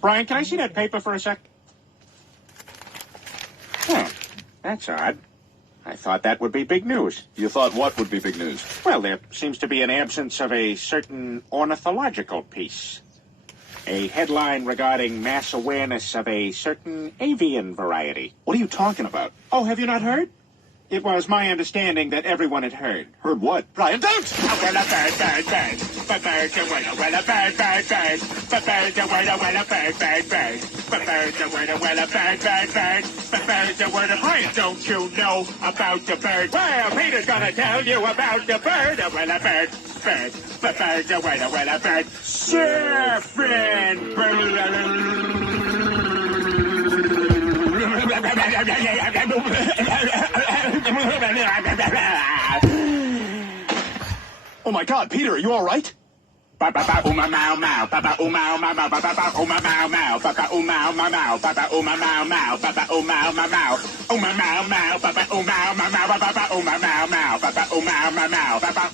Brian, can I see that paper for a sec? That's odd. I thought that would be big news. You thought what would be big news? Well, there seems to be an absence of a certain ornithological piece. A headline regarding mass awareness of a certain avian variety. What are you talking about? Oh, have you not heard? It was my understanding that everyone had heard. Heard what? Brian, don't! Oh, well, a bird, bird, bird. But birds are well, a bird, bird, bird. But birds are well, a bird, bird, bird. But birds are well, a bird, bird, bird. But birds are well, Brian, don't you know about the bird? Well, Peter's gonna tell you about the bird. Well, a bird, bird. But birds are well, a bird. Surfing bird. Oh my God, Peter, are you all right? Ba ba ba uma mau mau, ba ba uma mau mau, ba ba ba uma mau mau, ba ba uma mau mau, ba ba uma mau mau, ba ba uma mau mau, uma mau mau, ba ba uma mau mau, ba ba uma mau mau, ba ba uma mau mau, ba ba.